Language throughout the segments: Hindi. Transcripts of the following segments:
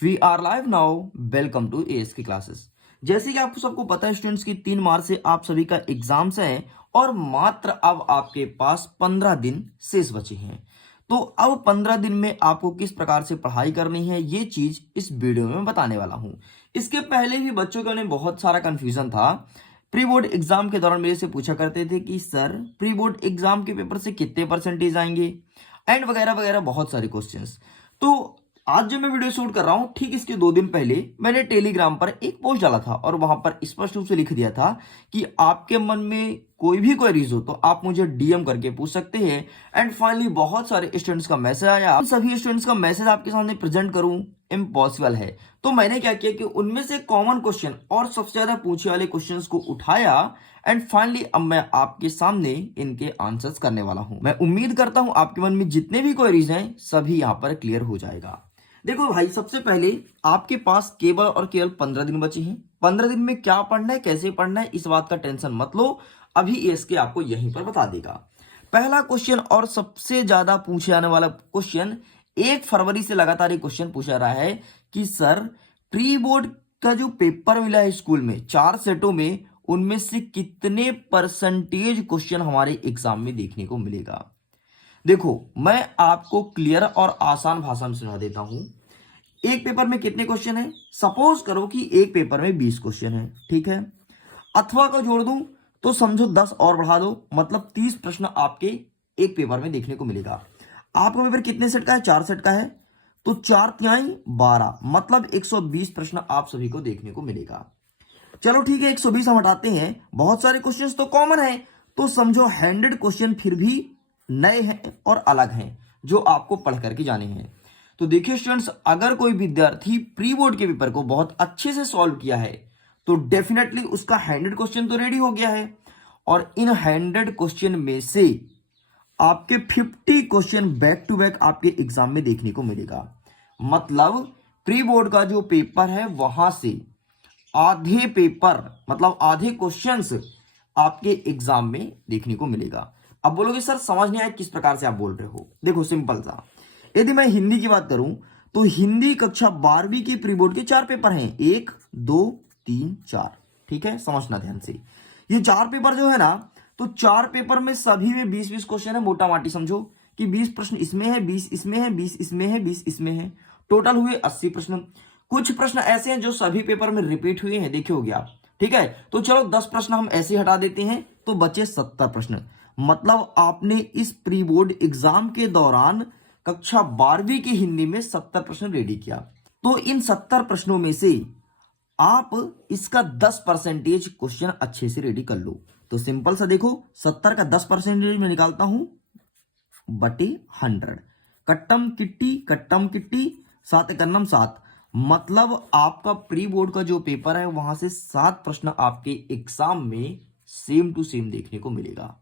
We are live now. Welcome to AS की क्लासेस। जैसे कि आपको सबको पता है स्टूडेंट्स की 3 मार्च से आप सभी का एग्जाम्स है और मात्र अब आपके पास 15 दिन शेष बचे हैं। तो अब 15 दिन में आपको किस प्रकार से पढ़ाई करनी है ये चीज इस वीडियो में बताने वाला हूं। इसके पहले भी बच्चों के में बहुत सारा कंफ्यूजन था। प्री बोर्ड एग्जाम के दौरान मेरे से पूछा करते थे कि सर प्री बोर्ड एग्जाम के पेपर से कितने परसेंटेज आएंगे एंड वगैरह वगैरह बहुत सारे क्वेश्चंस। तो आज जो मैं वीडियो शूट कर रहा हूं ठीक इसके 2 दिन पहले मैंने टेलीग्राम पर एक पोस्ट डाला था और वहां पर स्पष्ट रूप से लिख दिया था कि आपके मन में कोई भी क्वेरीज हो तो आप मुझे डीएम करके पूछ सकते हैं। एंड फाइनली बहुत सारे स्टूडेंट्स का मैसेज आया। सभी स्टूडेंट्स का मैसेज आपके सामने प्रेजेंट करूं इम्पॉसिबल है। तो मैंने क्या किया कि उनमें से कॉमन क्वेश्चन और सबसे ज्यादा पूछे वाले क्वेश्चंस को उठाया एंड फाइनली अब मैं आपके सामने इनके आंसर्स करने वाला हूं। मैं उम्मीद करता हूं आपके मन में जितने भी क्वेरीज हैं सभी यहां पर क्लियर हो जाएगा। देखो भाई, सबसे पहले आपके पास केवल और केवल 15 दिन बचे हैं। 15 दिन में क्या पढ़ना है, कैसे पढ़ना है, इस बात का टेंशन मत लो। अभी एएसके आपको यहीं पर बता देगा। पहला क्वेश्चन और सबसे ज्यादा पूछे जाने वाला क्वेश्चन 1 फरवरी से लगातार ये क्वेश्चन पूछा रहा है कि सर प्री बोर्ड का जो पेपर मिला है स्कूल में 4 सेटों में, उनमें से कितने परसेंटेज क्वेश्चन हमारे एग्जाम में देखने को मिलेगा। देखो, मैं आपको क्लियर और आसान भाषा में समझा देता हूं। एक पेपर में कितने क्वेश्चन है, सपोज करो कि एक पेपर में 20 क्वेश्चन है, ठीक है। अथवा को जोड़ दूं तो समझो 10 और बढ़ा दो, मतलब 30 प्रश्न आपके एक पेपर में देखने को मिलेगा। आपका पेपर कितने सेट का है, 4 सेट का है, तो 4 तिहाई 12, मतलब 120 प्रश्न आप सभी को देखने को मिलेगा। चलो ठीक है, 120 हम हटाते हैं, बहुत सारे क्वेश्चंस तो कॉमन है, तो समझो 100 क्वेश्चन फिर भी नए हैं और अलग हैं जो आपको पढ़ करके जाने हैं। तो देखिए स्टूडेंट्स, अगर कोई विद्यार्थी प्री बोर्ड के पेपर को बहुत अच्छे से सॉल्व किया है तो डेफिनेटली उसका 100 क्वेश्चन तो रेडी हो गया है और इन 100 क्वेश्चन में से आपके 50 क्वेश्चन बैक टू बैक आपके एग्जाम में देखने को मिलेगा। मतलब प्री बोर्ड का जो पेपर है वहां से आधे पेपर, मतलब आधे क्वेश्चंस आपके एग्जाम में देखने को मिलेगा। अब बोलोगे सर समझ नहीं आया, किस प्रकार से आप बोल रहे हो। देखो सिंपल सा, यदि मैं हिंदी की बात करूं तो हिंदी कक्षा 12वीं की प्री बोर्ड के 4 पेपर हैं, 1 2 3 4, ठीक है। समझना ध्यान से, ये 4 पेपर जो है ना, तो 4 पेपर में सभी में 20-20 क्वेश्चन है। मोटा माटी समझो कि 20 प्रश्न इसमें है, 20 इसमें है, 20 इसमें है, 20 इसमें है, टोटल हुए 80 प्रश्न। कुछ प्रश्न ऐसे हैं जो सभी पेपर में रिपीट हुए हैं, देखे होगे आप, ठीक है। तो चलो 10 प्रश्न हम ऐसे हटा देते हैं तो बचे 70 प्रश्न। मतलब आपने इस प्री बोर्ड एग्जाम के दौरान कक्षा 12वीं की हिंदी में 70 प्रश्न रेडी किया। तो इन 70 प्रश्नों में से आप इसका 10% क्वेश्चन अच्छे से रेडी कर लो। तो सिंपल सा देखो, 70 का 10% मैं निकालता हूं बटे 100, कट्टम किट्टी 7 एकन्नम 7, मतलब आपका प्री बोर्ड का जो पेपर है वहां से 7 प्रश्न आपके एग्जाम में सेम टू सेम देखने को मिलेगा।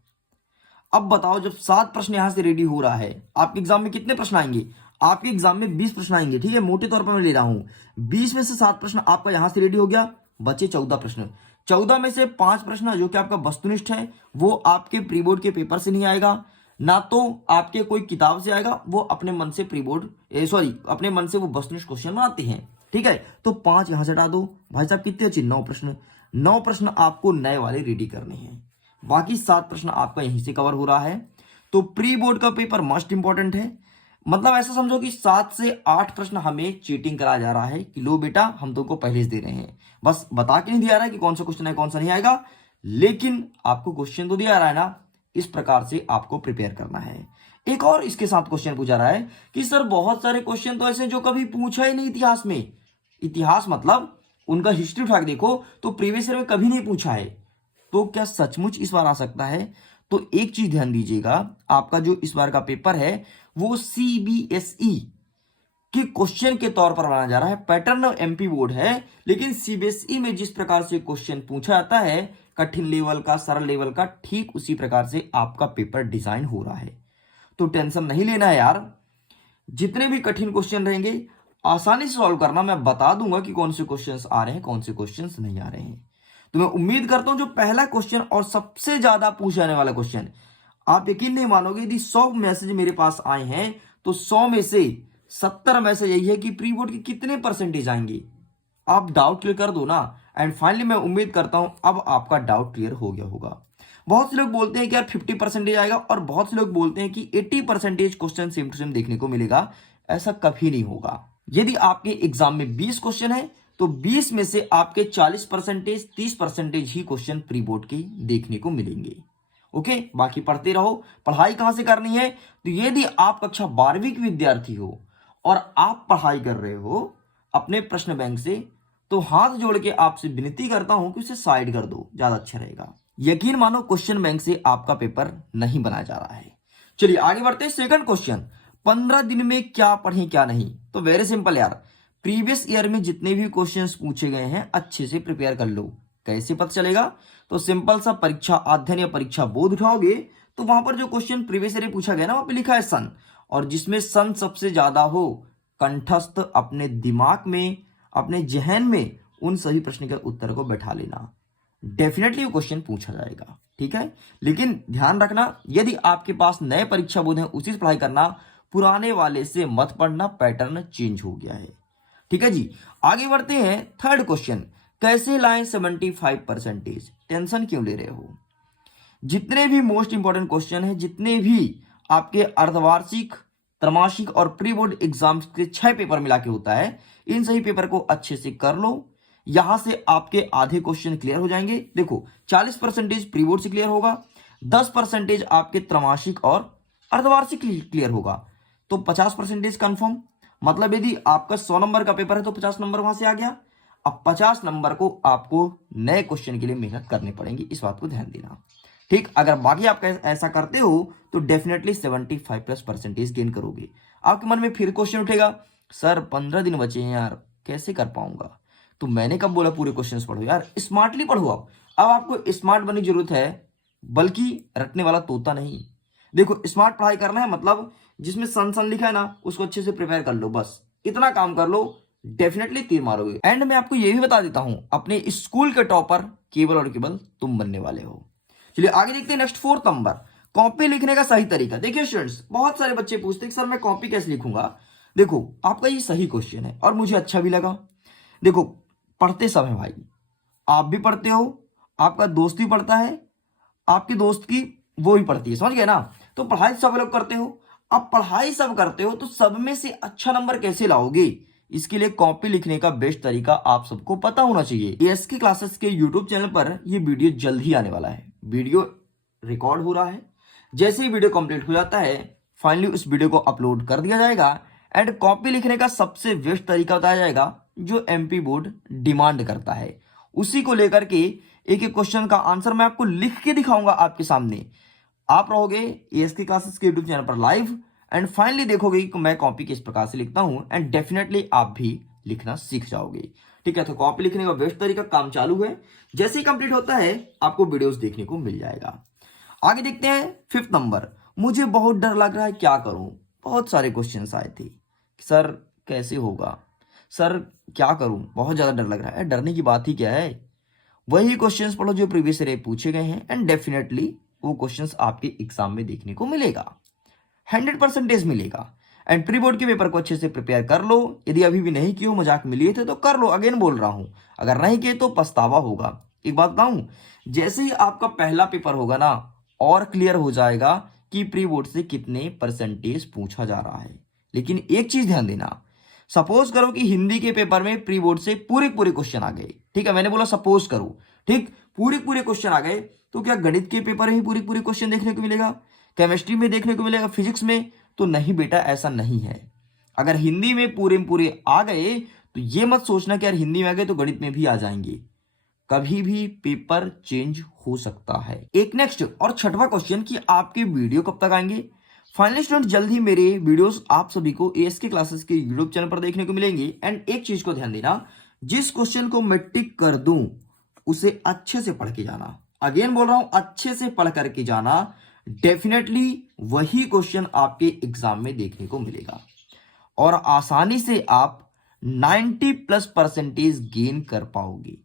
अब बताओ, जब 7 प्रश्न यहां से रेडी हो रहा है, आपके एग्जाम में कितने प्रश्न आएंगे। आपके एग्जाम में 20 प्रश्न आएंगे, ठीक है, मोटे तौर पर मैं ले रहा हूं। 20 में से 7 प्रश्न आपका यहां से रेडी हो गया, बचे 14 प्रश्न। 14 में से 5 प्रश्न जो कि आपका वस्तुनिष्ठ है वो आपके प्री बोर्ड के पेपर से नहीं आएगा, ना तो आपके कोई किताब से आएगा, वो अपने मन से प्री बोर्ड अपने मन से वो वस्तुनिष्ठ क्वेश्चन बनाते हैं, ठीक है। तो 5 यहां से हटा दो, भाई साहब कितने बचे, 9 प्रश्न। 9 प्रश्न आपको नए वाले रेडी करने हैं, बाकी 7 प्रश्न आपका यहीं से कवर हो रहा है। तो प्री बोर्ड का पेपर मोस्ट इंपॉर्टेंट है। मतलब ऐसा समझो कि 7 से 8 प्रश्न हमें चीटिंग करा जा रहा है कि लो बेटा हम तुमको पहले से दे रहे हैं, बस बता के नहीं दिया रहा है कि कौन सा क्वेश्चन है कौन सा नहीं आएगा, लेकिन आपको क्वेश्चन तो दिया रहा है ना। इस प्रकार से आपको प्रिपेयर करना है। एक और इसके साथ क्वेश्चन पूछा रहा है कि सर बहुत सारे क्वेश्चन तो ऐसे जो कभी पूछा ही नहीं इतिहास में। इतिहास मतलब उनका हिस्ट्री उठा के देखो तो प्रीवियस ईयर में कभी नहीं पूछा है, तो क्या सचमुच इस बार आ सकता है। तो एक चीज ध्यान दीजिएगा, आपका जो इस बार का पेपर है वो सीबीएसई के क्वेश्चन के तौर पर बनाया जा रहा है। पैटर्न एमपी बोर्ड है, लेकिन सीबीएसई में जिस प्रकार से क्वेश्चन पूछा जाता है कठिन लेवल का, सरल लेवल का, ठीक उसी प्रकार से आपका पेपर डिजाइन हो रहा है। तो टेंशन नहीं लेना है यार, जितने भी कठिन क्वेश्चन रहेंगे आसानी से सॉल्व करना। मैं बता दूंगा कि कौन से क्वेश्चंस आ रहे हैं कौन से क्वेश्चंस नहीं आ रहे हैं। तो मैं उम्मीद करता हूं जो पहला क्वेश्चन और सबसे ज्यादा पूछे जाने वाला क्वेश्चन, आप यकीन नहीं मानोगे, यदि 100 मैसेज मेरे पास आए हैं तो 100 में से 70 में से यही है कि प्री बोर्ड के कितने परसेंटेज आएंगे। आप डाउट क्लियर कर दो ना। एंड फाइनली मैं उम्मीद करता हूं अब आपका डाउट क्लियर हो गया होगा। बहुत से लोग बोलते हैं कि यार 50% आएगा, और बहुत से लोग बोलते हैं कि 80% क्वेश्चन सेम टू सेम देखने को मिलेगा। ऐसा कभी नहीं होगा। यदि आपके एग्जाम में 20 क्वेश्चन है तो 20 में से आपके 40%, 30% ही क्वेश्चन प्री बोर्ड के देखने को मिलेंगे। ओके, बाकी पढ़ते रहो। पढ़ाई कहां से करनी है? तो यदि आप कक्षा 12वीं के विद्यार्थी हो और आप पढ़ाई कर रहे हो अपने प्रश्न बैंक से, तो हाथ जोड़ के आपसे विनती करता हूं कि उसे साइड कर दो, ज्यादा अच्छा रहेगा। यकीन मानो क्वेश्चन बैंक से आपका पेपर नहीं बनाया जा रहा है। चलिए आगे बढ़ते हैं। सेकंड क्वेश्चन, 15 दिन में क्या पढ़ें क्या नहीं। तो वेरी सिंपल यार, प्रीवियस ईयर में जितने भी क्वेश्चंस पूछे गए हैं अच्छे से प्रिपेयर कर लो। कैसे पता चलेगा? तो सिंपल सा परीक्षा अध्ययन या परीक्षा बोध उठाओगे तो वहां पर जो क्वेश्चन प्रीवियस ईयर पूछा गया ना, वहां पे लिखा है सन, और जिसमें सन सबसे ज्यादा हो, कंठस्थ अपने दिमाग में, अपने जहन में उन सभी प्रश्न के उत्तर को बैठा लेना। डेफिनेटली वो क्वेश्चन पूछा जाएगा, ठीक है। लेकिन ध्यान रखना, यदि आपके पास नए परीक्षा बोध है उसी से पढ़ाई करना, पुराने वाले से मत पढ़ना, पैटर्न चेंज हो गया है, ठीक है जी। आगे बढ़ते हैं। थर्ड क्वेश्चन, कैसे लाएं 75%? टेंशन क्यों ले रहे हो? जितने भी मोस्ट इंपॉर्टेंट क्वेश्चन है, जितने भी आपके अर्धवार्षिक, त्रैमासिक और प्री बोर्ड एग्जाम्स के 6 पेपर मिला के होता है, इन सही पेपर को अच्छे से कर लो। यहां से आपके आधे क्वेश्चन क्लियर हो जाएंगे। देखो 40% प्री बोर्ड से क्लियर होगा, 10% आपके त्रैमासिक और अर्धवार्षिक क्लियर होगा, तो 50% कंफर्म। मतलब यदि आपका 100 नंबर का पेपर है तो 50 नंबर वहां से आ गया। अब 50 नंबर को आपको नए क्वेश्चन के लिए मेहनत करनी पड़ेगी, इस बात को ध्यान देना, ठीक। अगर बाकी आप ऐसा करते हो तो डेफिनेटली 75+ गेन करोगे। आपके मन में फिर क्वेश्चन उठेगा, सर 15 दिन बचे हैं यार, कैसे कर पाऊंगा? तो मैंने कब बोला पूरे क्वेश्चंस पढ़ो यार, स्मार्टली पढ़ो। अब आपको स्मार्ट बनने की जरूरत है, बल्कि रटने वाला तोता नहीं। देखो स्मार्ट पढ़ाई करना है, मतलब जिसमें सन लिखा है ना, उसको अच्छे से प्रिपेयर कर लो, बस इतना काम कर लो, डेफिनेटली तीर मारोगे। एंड मैं आपको यह भी बता देता हूं, अपने स्कूल के टॉपर केवल और केवल तुम बनने वाले हो। चलिए आगे देखते हैं। नेक्स्ट 4th नंबर, कॉपी लिखने का सही तरीका। देखिए स्टूडेंट्स, बहुत सारे बच्चे पूछते हैं सर मैं कॉपी कैसे लिखूंगा। देखो आपका ये सही क्वेश्चन है और मुझे अच्छा भी लगा। देखो पढ़ते सब है भाई, आप भी पढ़ते हो, आपका दोस्त भी पढ़ता है, आपके दोस्त की वो भी पढ़ती है, समझ गए ना। तो पढ़ाई सब लोग करते हो। अब पढ़ाई सब करते हो तो सब में से अच्छा नंबर कैसे लाओगे? इसके लिए कॉपी लिखने का बेस्ट तरीका आप सबको पता होना चाहिए। एएसके क्लासेस के यूट्यूब चैनल पर ये वीडियो जल्द ही आने वाला है। वीडियो रिकॉर्ड हो रहा है, जैसे ही वीडियो कंप्लीट हो जाता है फाइनली उस वीडियो को अपलोड कर दिया जाएगा। एंड कॉपी लिखने का सबसे बेस्ट तरीका बताया जाएगा जो एमपी बोर्ड डिमांड करता है, उसी को लेकर के एक एक क्वेश्चन का आंसर मैं आपको लिख के दिखाऊंगा आपके सामने। आप रहोगे एएसके क्लासेस के यूट्यूब चैनल पर लाइव, एंड फाइनली देखोगे कि मैं कॉपी किस प्रकार से लिखता हूं, एंड डेफिनेटली आप भी लिखना सीख जाओगे, ठीक है। तो कॉपी लिखने का बेस्ट तरीका काम चालू है, जैसे ही कंप्लीट होता है आपको वीडियोस देखने को मिल जाएगा। आगे देखते हैं। 5th नंबर, मुझे बहुत डर लग रहा है, क्या करूं? बहुत सारे क्वेश्चंस आए थे, सर कैसे होगा, सर क्या करूं, बहुत ज्यादा डर लग रहा है। डरने की बात ही क्या है, वही क्वेश्चंस पढ़ो जो प्रीवियस ईयर पूछे गए हैं, एंड डेफिनेटली वो क्वेश्चंस आपके एग्जाम में देखने को मिलेगा, 100% मिलेगा। एंड प्री बोर्ड के पेपर को अच्छे से प्रिपेयर कर लो। यदि अभी भी नहीं किए हो, मजाक में लिए थे तो कर लो, अगेन बोल रहा हूं, अगर नहीं किए तो पछतावा होगा। एक बात बताऊं, जैसे ही आपका पहला पेपर होगा ना, और क्लियर हो जाएगा कि प्री बोर्ड से कितने परसेंटेज पूछा जा रहा है। लेकिन एक चीज ध्यान देना, सपोज करो कि हिंदी के पेपर में प्री बोर्ड से पूरे पूरे क्वेश्चन आ गए, ठीक है, मैंने बोला सपोज करो, ठीक, पूरे पूरे क्वेश्चन आ गए, तो क्या गणित के पेपर में पूरे पूरे क्वेश्चन देखने को मिलेगा, केमिस्ट्री में देखने को मिलेगा, फिजिक्स में? तो नहीं बेटा, ऐसा नहीं है। अगर हिंदी में पूरे आ गए तो ये मत सोचना कि यार हिंदी में आ गए तो गणित में भी आ जाएंगे, कभी भी पेपर चेंज हो सकता है। एक नेक्स्ट और 6वां क्वेश्चन कि आपके वीडियो कब तक आएंगे। फाइनली स्टूडेंट, जल्द ही मेरे वीडियोस आप सभी को एएसके क्लासेस के यूट्यूब चैनल पर देखने को मिलेंगे। एंड एक चीज को ध्यान देना, जिस क्वेश्चन को मैं टिक कर दूं उसे अच्छे से पढ़ के जाना। अगेन बोल रहा हूं, अच्छे से पढ़ करके जाना, डेफिनेटली वही क्वेश्चन आपके एग्जाम में देखने को मिलेगा और आसानी से आप 90+% गेन कर पाओगे।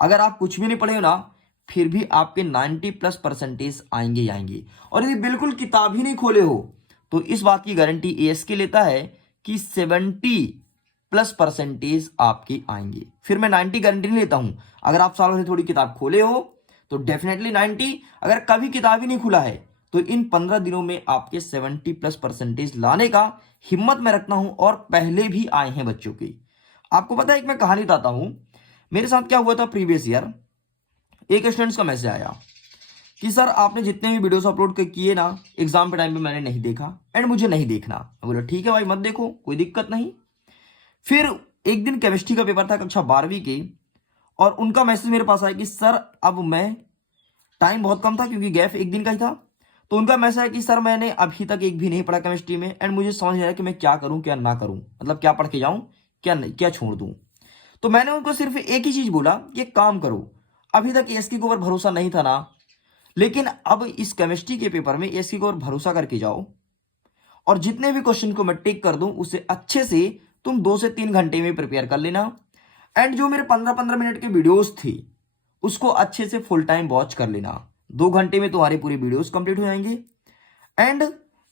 अगर आप कुछ भी नहीं पढ़े हो ना, फिर भी आपके 90+% आएंगे ही आएंगे। और यदि बिल्कुल किताब ही नहीं खोले हो तो इस बात की गारंटी एएसके लेता है कि 70+% आपके आएंगे। फिर मैं 90 गारंटी नहीं लेता हूं। अगर आप साल भर थोड़ी किताब खोले हो तो डेफिनेटली 90, अगर कभी किताब ही नहीं खुला है तो इन 15 दिनों में आपके 70+% लाने का हिम्मत मैं रखता हूं, और पहले भी आए हैं बच्चों की। आपको पता है, एक मैं कहानी बताता हूं। मेरे साथ क्या हुआ था प्रीवियस ईयर, एक स्टूडेंट्स का मैसेज आया कि सर आपने जितने भी वीडियोस अपलोड किए ना, एग्जाम के टाइम पे मैंने नहीं देखा एंड मुझे नहीं देखना। मैं बोला ठीक है भाई मत देखो, कोई दिक्कत नहीं। फिर एक दिन केमिस्ट्री का पेपर था कक्षा 12वीं के, और उनका मैसेज मेरे पास आया कि सर अब मैं, टाइम बहुत कम था क्योंकि गैप एक दिन का ही था, तो उनका मैसेज है कि सर मैंने अभी तक एक भी नहीं पढ़ा केमिस्ट्री में एंड मुझे समझ नहीं आ रहा कि मैं क्या करूं क्या ना करूं, मतलब क्या पढ़ के जाऊं क्या नहीं, क्या छोड़ दूं। तो मैंने उनको सिर्फ एक ही चीज बोला कि एक काम करो, अभी तक एएसके के ऊपर भरोसा नहीं था ना, लेकिन अब इस केमिस्ट्री के पेपर में एएसके के ऊपर भरोसा करके जाओ, और जितने भी क्वेश्चन को मैं टिक कर दूं उसे अच्छे से तुम 2 से 3 घंटे में प्रिपेयर कर लेना। एंड जो मेरे 15-15 मिनट के वीडियोस थी उसको अच्छे से फुल टाइम वॉच कर लेना। 2 घंटे में तुम्हारी पूरी वीडियोस कंप्लीट हो जाएंगे। एंड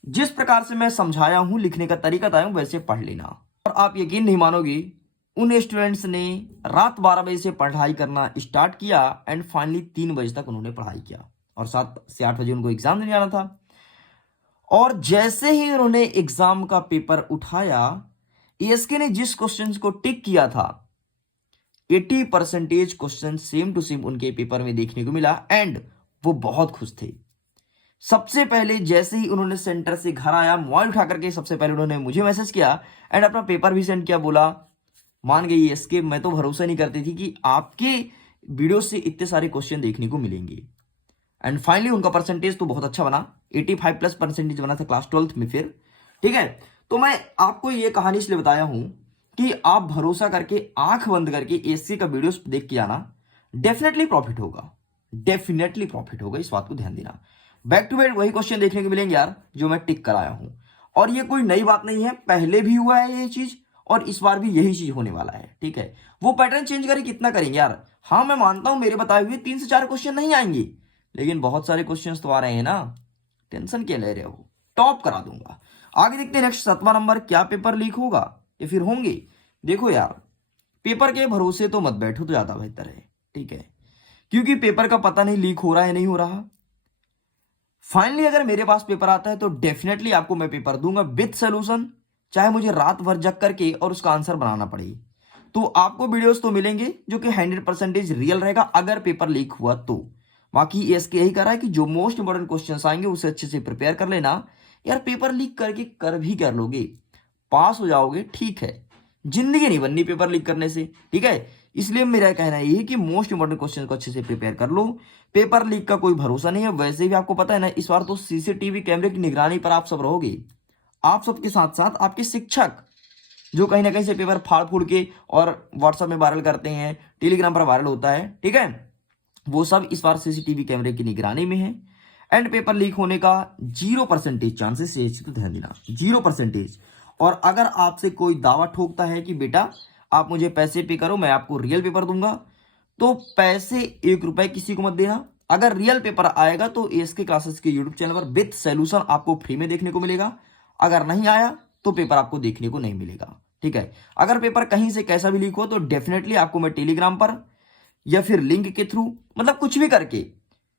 जिस प्रकार से मैं समझाया हूं, लिखने का तरीका बताया हूं, वैसे पढ़ लेना। और आप यकीन नहीं मानोगे, उन स्टूडेंट्स ने रात 12 बजे से पढ़ाई करना स्टार्ट किया एंड फाइनली 3 बजे तक उन्होंने पढ़ाई किया, और 7 से 8 बजे उनको एग्जाम देने जाना था। और जैसे ही उन्होंने एग्जाम का पेपर उठाया, एएसके ने जिस क्वेश्चन को टिक किया था 80% क्वेश्चन सेम टू सेम उनके पेपर में देखने को मिला एंड वो बहुत खुश थे। सबसे पहले जैसे ही उन्होंने सेंटर से घर आया, मोबाइल उठा करके सबसे पहले उन्होंने मुझे मैसेज किया एंड अपना पेपर भी सेंड किया। बोला मान गई एएसके, मैं तो भरोसा नहीं करती थी कि आपके वीडियो से इतने सारे क्वेश्चन देखने को मिलेंगे। एंड फाइनली उनका परसेंटेज तो बहुत अच्छा बना, 85+% बना था क्लास 12th में। फिर ठीक है, तो मैं आपको ये कहानी इसलिए बताया हूं कि आप भरोसा करके आंख बंद करके एएसके का वीडियो देख के आना, डेफिनेटली प्रॉफिट होगा, डेफिनेटली प्रॉफिट होगा, इस बात को ध्यान देना। बैक टू बैक वही क्वेश्चन देखने को मिलेंगे यार जो मैं टिक कराया हूं, और ये कोई नई बात नहीं है, पहले भी हुआ है ये चीज और इस बार भी यही चीज होने वाला है। ठीक है, वो पैटर्न चेंज करें कितना करेंगे यार। हाँ मैं मानता हूं मेरे बताए हुए 3 से 4 क्वेश्चन नहीं आएंगे, लेकिन बहुत सारे क्वेश्चंस तो आ रहे हैं ना, टेंशन क्या ले रहे हो, टॉप करा दूंगा। आगे देखते हैं नेक्स्ट 7वां नंबर, क्या पेपर लीक होगा या फिर होंगे। देखो यार, पेपर के भरोसे तो मत बैठो तो ज्यादा बेहतर है। ठीक है, क्योंकि पेपर का पता नहीं लीक हो रहा है नहीं हो रहा। फाइनली अगर मेरे पास पेपर आता है तो डेफिनेटली आपको मैं पेपर दूंगा विद सोल्यूशन, चाहे मुझे रात भर जग करके और उसका आंसर बनाना पड़े। तो आपको वीडियोस तो मिलेंगे जो कि 100% रियल रहेगा अगर पेपर लीक हुआ तो। बाकी एएसके यही कर रहा है कि जो मोस्ट इंपोर्टेंट क्वेश्चंस आएंगे उसे अच्छे से प्रिपेयर कर लेना। यार पेपर लीक करके कर भी कर लोगे, पास हो जाओगे, ठीक है, जिंदगी नहीं बननी पेपर लीक करने से। ठीक है, इसलिए मेरा कहना यही है कि मोस्ट इंपोर्टेंट क्वेश्चन को अच्छे से प्रिपेयर कर लो। पेपर लीक का कोई भरोसा नहीं है, वैसे भी आपको पता है ना, इस बार तो सीसीटीवी कैमरे की निगरानी पर आप सब रहोगे। आप सबके साथ साथ आपके शिक्षक जो कहीं ना कहीं से पेपर फाड़ फूड़ के और व्हाट्सएप में वायरल करते हैं, टेलीग्राम पर वायरल होता है, ठीक है, वो सब इस बार सीसीटीवी कैमरे की निगरानी में है। एंड पेपर लीक होने का 0% चांसेस है, तो ध्यान देना 0%। और अगर आपसे कोई दावा ठोकता है कि बेटा आप मुझे पैसे पे करो मैं आपको रियल पेपर दूंगा, तो पैसे 1 रुपए किसी को मत देना। अगर रियल पेपर आएगा तो एएसके क्लासेस के यूट्यूब चैनल पर विद सोल्यूशन आपको फ्री में देखने को मिलेगा। अगर नहीं आया तो पेपर आपको देखने को नहीं मिलेगा। ठीक है, अगर पेपर कहीं से कैसा भी लीक हो तो डेफिनेटली आपको मैं टेलीग्राम पर या फिर लिंक के थ्रू, मतलब कुछ भी करके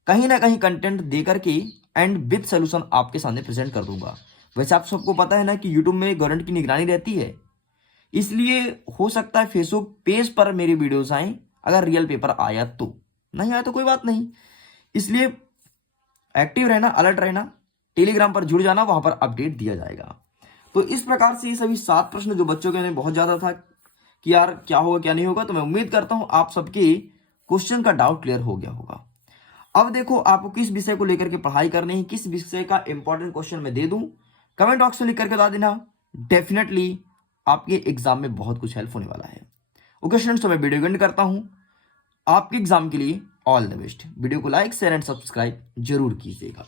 कहीं ना कहीं कंटेंट दे करके एंड विद सोल्यूशन आपके सामने प्रेजेंट कर दूंगा। वैसे आप सबको पता है ना कि यूट्यूब में गवर्नमेंट की निगरानी रहती है, इसलिए हो सकता है फेसबुक पेज पर मेरी वीडियोस आए, अगर रियल पेपर आया तो, नहीं आया तो कोई बात नहीं। इसलिए एक्टिव रहना, अलर्ट रहना, टेलीग्राम पर जुड़ जाना, वहां पर अपडेट दिया जाएगा। तो इस प्रकार से ये सभी 7 प्रश्न जो बच्चों के में बहुत ज्यादा था कि यार क्या होगा क्या नहीं होगा, तो मैं उम्मीद करता हूं आप सबके क्वेश्चन का डाउट क्लियर हो गया होगा। अब देखो आपको किस विषय को लेकर के पढ़ाई करनी है, किस विषय का इंपॉर्टेंट क्वेश्चन मैं दे दूं, कमेंट बॉक्स में लिख करके बता देना। डेफिनेटली आपके एग्जाम में बहुत कुछ हेल्प होने वाला है। ओके स्टूडेंट्स, तो मैं वीडियो एंड करता हूं। आपके एग्जाम के लिए ऑल द बेस्ट। वीडियो को लाइक शेयर एंड सब्सक्राइब जरूर कीजिएगा।